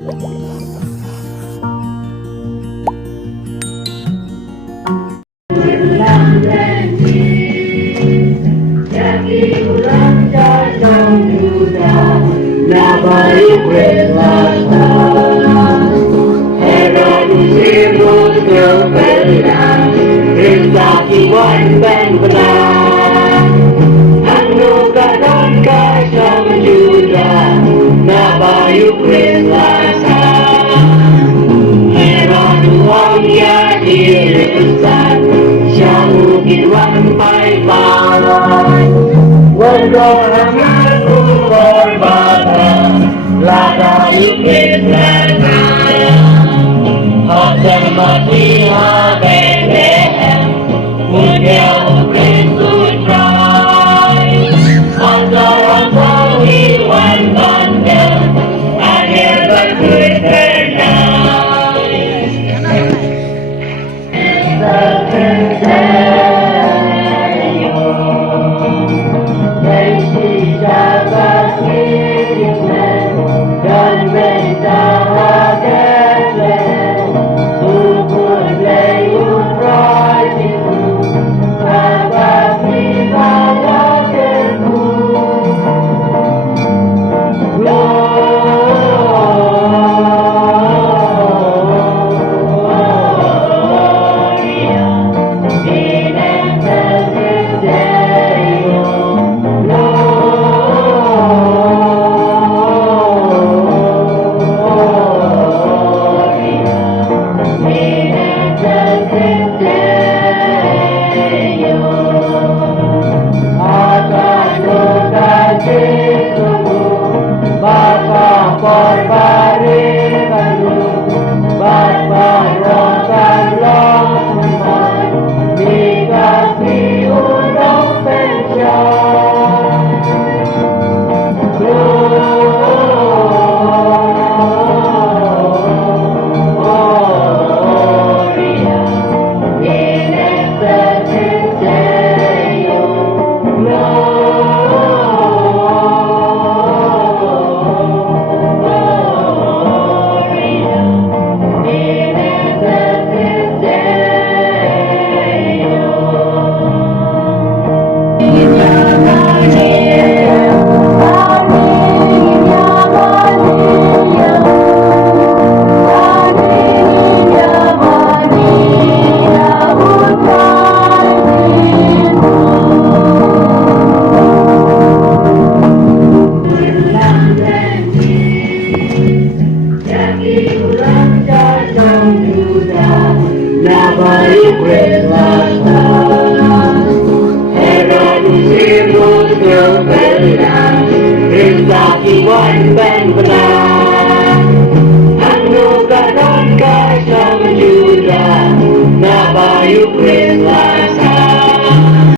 Baik berlasa, Heronisir muncul berian, Rizaki wan ben benar, Anugerah dan kasih menjuda, Nabayuk berlasa, Heronuang ya dirisan, Syamugin wan pai pawan, Wendorang aku berbatan. Lada yukit lanaya Hotel mati HBBM Mudia ukrit sutrai Antara hiwan bandel Akhir berkuit bernai Sekendayo Daisi jabat kiriman dan menjawab dengan ukur lewat rajiku bagai ibadah terku Gloria in excelsis Nabayuk berlasa Heronisir muncul berian Rizaki wan ben benar Anugerah dan kasih menjuda Nabayuk berlasa